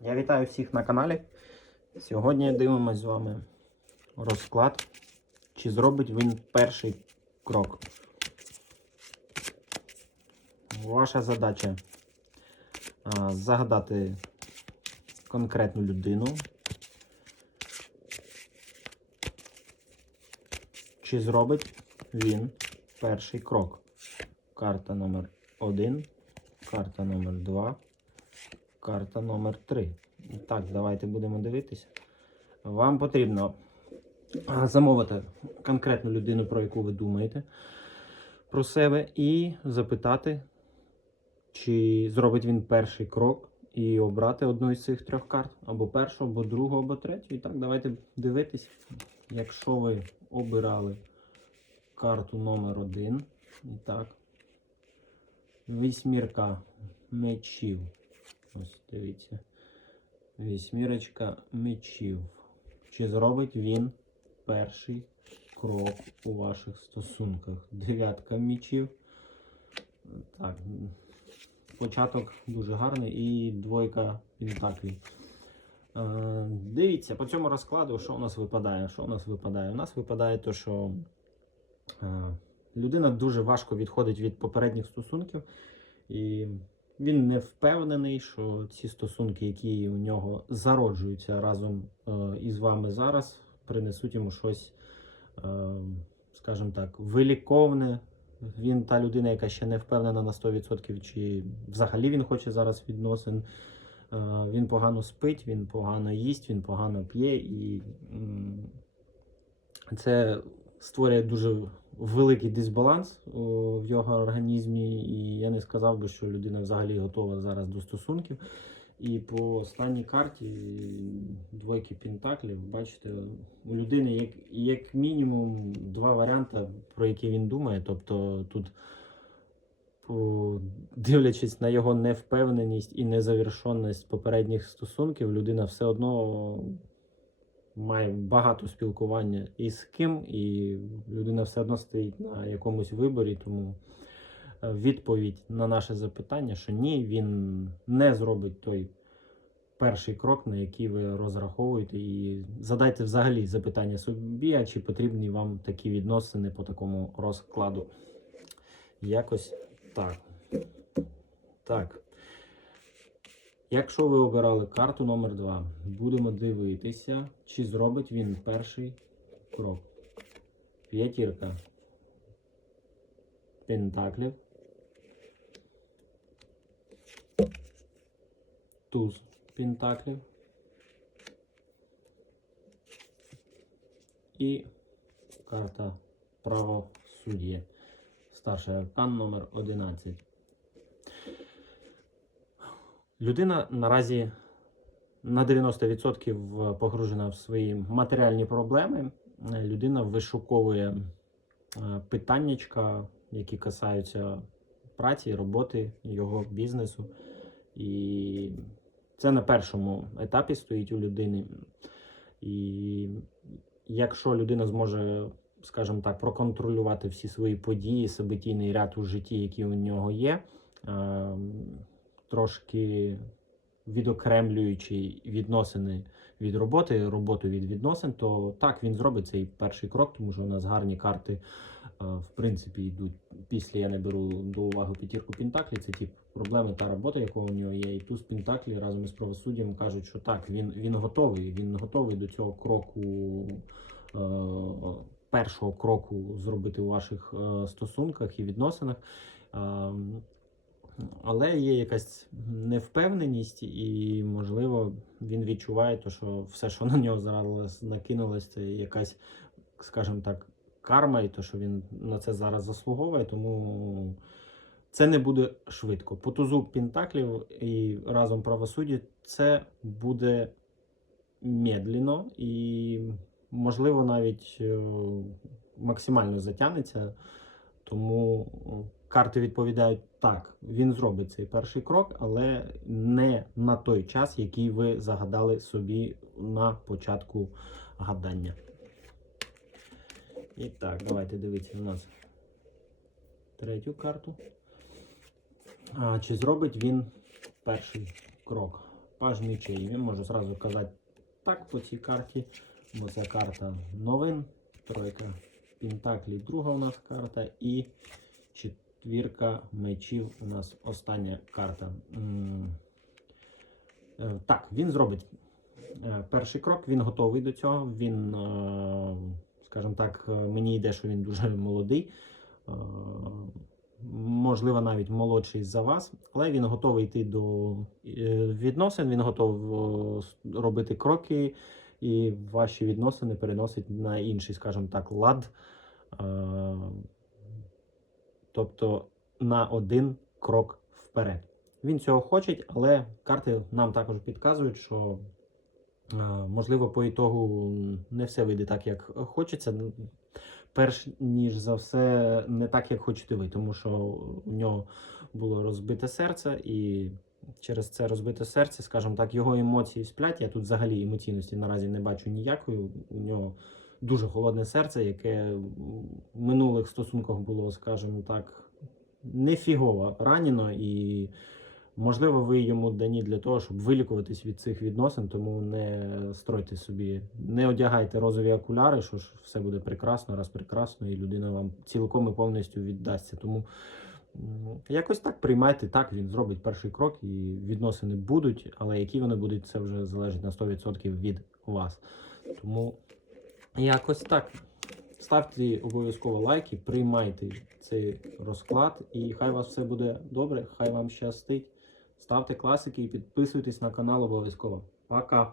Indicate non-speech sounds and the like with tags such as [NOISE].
Я вітаю всіх на каналі. Сьогодні дивимося з вами розклад, чи зробить він перший крок. Ваша задача загадати конкретну людину. Чи зробить він перший крок? Карта номер 1, карта номер 2, карта номер 3. І так, давайте будемо дивитися. Вам потрібно замовити конкретну людину, про яку ви думаєте про себе, і запитати, чи зробить він перший крок і обрати одну із цих трьох карт, або першу, або другу, або третю. І так, давайте дивитись. Якщо ви обирали карту номер 1, і так, вісьмірка мечів. Ось дивіться. Вісьмірочка мечів. Чи зробить він перший крок у ваших стосунках? Дев'ятка мечів. Так. Початок дуже гарний і двойка пентаклів. Е, Дивіться, по цьому розкладу, що у нас випадає? Що у нас випадає? У нас випадає те, що е, людина дуже важко відходить від попередніх стосунків, і він не впевнений, що ці стосунки, які у нього зароджуються разом е, із вами зараз, принесуть йому щось, е, скажімо так, виліковне. Він та людина, яка ще не впевнена на 100%, чи взагалі він хоче зараз відносин. Е, Він погано спить, він погано їсть, він погано п'є, і це створює дуже великий дисбаланс в його організмі. І я не сказав би, що людина взагалі готова зараз до стосунків. І по останній карті двойки пентаклів, бачите, у людини як, як мінімум два варіанти, про які він думає. Тобто тут, дивлячись на його невпевненість і незавершеність попередніх стосунків, людина все одно має багато спілкування із ким, і людина все одно стоїть на якомусь виборі. Тому е, відповідь на наше запитання, що ні, він не зробить той перший крок, на який ви розраховуєте, і задайте взагалі запитання собі, а чи потрібні вам такі відносини по такому розкладу. Якось так. Так. Якщо ви обирали карту номер 2 будемо дивитися, чи зробить він перший крок. П'ятірка пентаклів. Туз пентаклів. І карта правосуддя. Старший аркан номер 11. Людина наразі на 90% погружена в свої матеріальні проблеми. Е, Людина вишуковує е, питаннячка, які касаються праці, роботи, його бізнесу. І це на першому етапі стоїть у людини. І якщо людина зможе, скажімо так, проконтролювати всі свої події, событійний ряд у житті, які у нього є, е, трошки відокремлюючи відносини від роботи, роботу від відносин, то так він зробить цей перший крок, тому що у нас гарні карти, е, в принципі, йдуть після я не беру до уваги п'ятірку Пентаклі. Це ті проблеми та робота, яка у нього є. І туз Пентаклі разом із правосуддям кажуть, що так, він, він готовий, він готовий до цього кроку. е, Першого кроку зробити у ваших е, стосунках і відносинах. Ем, але є якась невпевненість, і, можливо, він відчуває, то, що все, що на нього зараз накинулось, це якась, скажімо так, карма, і то, що він на це зараз заслуговує, тому це не буде швидко. По тузу Пентаклів і разом правосуддя це буде медленно і, можливо, навіть е, максимально затягнеться. Тому о, карти відповідають так, він зробить цей перший крок, але не на той час, який ви загадали собі на початку гадання. І так, давайте дивитися у нас третю карту. А, чи зробить він перший крок? паж мечей. Він може зразу казати так по цій карті, бо це карта новин, тройка Пентаклі, друга у нас карта, і четвірка мечів у нас остання карта. Е, Так, він зробить е, перший крок, він готовий до цього. Він, е, скажімо так, мені йде, що він дуже [LAUGHS] молодий. Можливо, навіть молодший за вас, але він готовий йти до відносин, він готов робити кроки, і ваші відносини переносить на інший, скажімо так, лад. Тобто на один крок вперед. Він цього хоче, але карти нам також підказують, що е, можливо по ітогу не все вийде так, як хочеться. Перш ніж за все, не так, як хочете ви, тому що у нього було розбите серце, і через це розбите серце, скажімо так, його емоції сплять. Я тут взагалі емоційності наразі не бачу ніякої. У нього дуже холодне серце, яке в минулих стосунках було, скажімо так, нефігово ранено, і можливо, ви йому дані для того, щоб вилікуватись від цих відносин, тому не стройте собі, не одягайте розові окуляри, що ж все буде прекрасно, раз прекрасно, і людина вам цілком і повністю віддасться. Тому якось так приймайте, так він зробить перший крок, і відносини будуть, але які вони будуть, це вже залежить на 100% від вас. Тому якось так. Ставте обов'язково лайки, приймайте цей розклад, і хай у вас все буде добре, хай вам щастить. Ставте класики і підписуйтесь на канал обов'язково. Пока!